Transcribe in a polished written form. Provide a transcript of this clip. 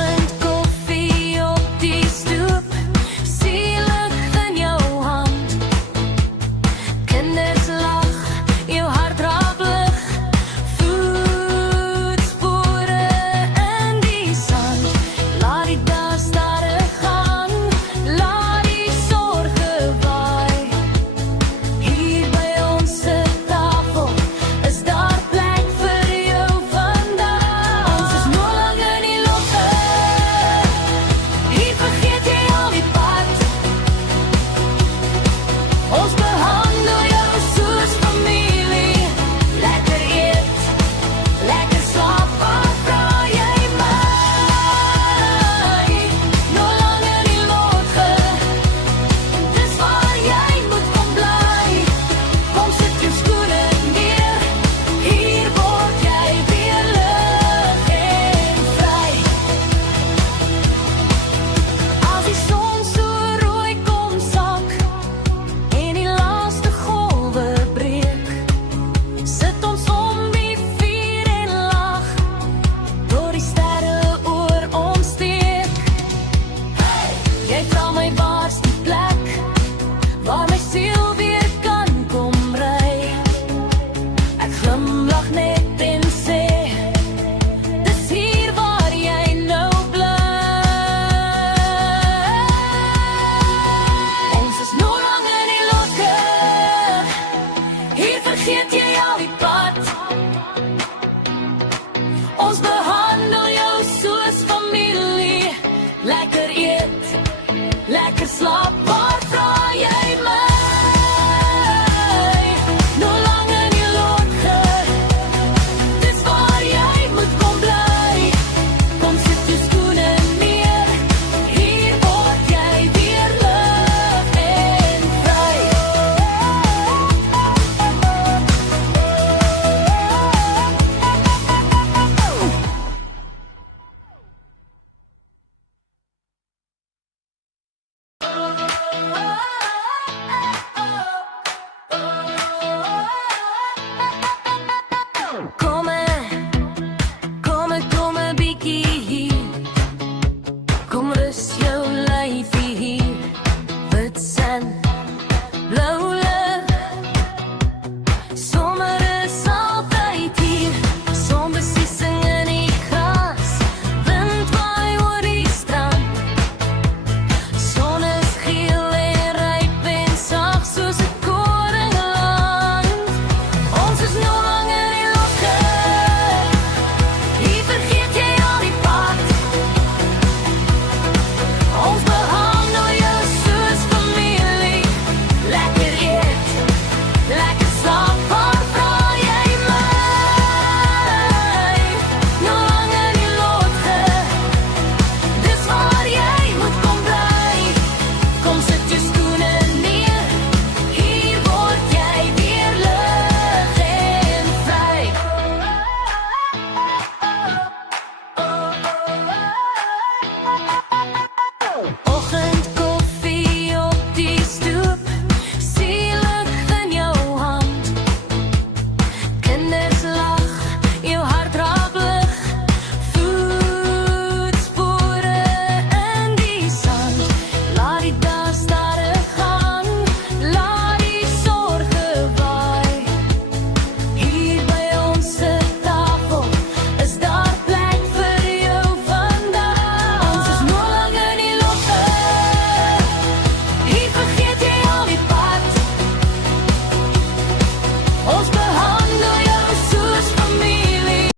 Oggendkoffie op die stoep, zielig in jou hand. Kinders lag, jou hart raak lig, voetspore in die sand. Laat die dag stadig gaan, laat die sorge waai. Hier by ons se tafel is daar plek vir jou vandag. Ons is nog lang in die lofte, hier vergeet jy al die pad. Ons behandel jou soos familie, lekker eet, lekker slaap, wat vra jy my? Nog lang in die lotge, dis waar jy moet kom bly. Kom sit jou skoene neer, hier word jy weer lig en vry. As die son so rooi kom sak en die laaste golwe breek, sit ons om die vuur en lag, door die sterre oor ons steek. Jy vra my waar's die plek, waar my siel weer kan kom ry. Ek glimlag net en sê, dis hier waar jy nou bly. Ons is nog lang in die lotge, hier vergeet jy al die pad. Ons behandel jou soos familie, lekker eet, lekker slaap, waar vra jy my? Nog lang in die lotge, dis waar jy moet kom bly. Kom sit jou skoene neer, hier word jy weer lig en vry. Kom 'n bietjie hier, kom rus jou lyfie hier. Wit sand, blou lug, somer is altyd hier. Sonbesiesing in die gras, wind waai oor die strand. Son is geel en ryp en sag soos 'n koringland. Ons is nog lang in die lotge, hier vergeet jy al die pad. Ons behandel jou soos familie, lekker eet, lekker slaap, waar vra jy my? Nog lang in die lotge, dis waar jy moet kom bly. Kom sit jou skoene neer, hier word jy weer lig en vry. Oggend